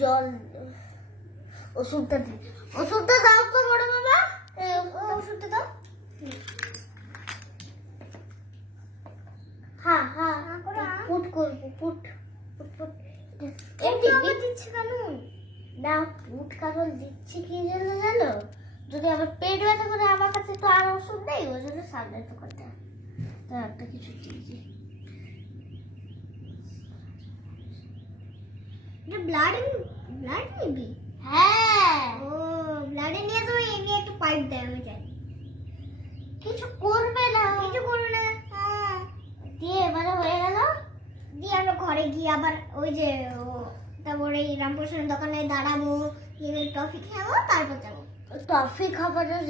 জল ওষুধটা দিই। ওষুধটা দাও তো বড় মামা, ওষুধটা দাও। হ্যাঁ হ্যাঁ পুট করবো, পুট পুট পুট। এমনি দিচ্ছে কেন না? পুট কারণ দিচ্ছি কি জন্য জানো? যদি আমার পেট ব্যথা করে আমার কাছে তো আর ওষুধ নেই, ওই জন্য সামনে তো করতে হয়। তো একটা কিছু দিয়েছি। ব্লাড নিবি? হ্যাঁ। ও ব্লাডে নিয়ে তো এমনি একটা পাইপ দেয়, আমি জানি। কিছু করবে না, কিছু করবে না। হ্যাঁ দিয়ে এবারে হয়ে গেল। দিয়ে আমরা ঘরে গিয়ে আবার ওই যে তারপরে এই রামপ্রসাদের দোকানে দাঁড়াবো, গিয়ে টফি খাবো, তারপর যাবো। টফি খাবারের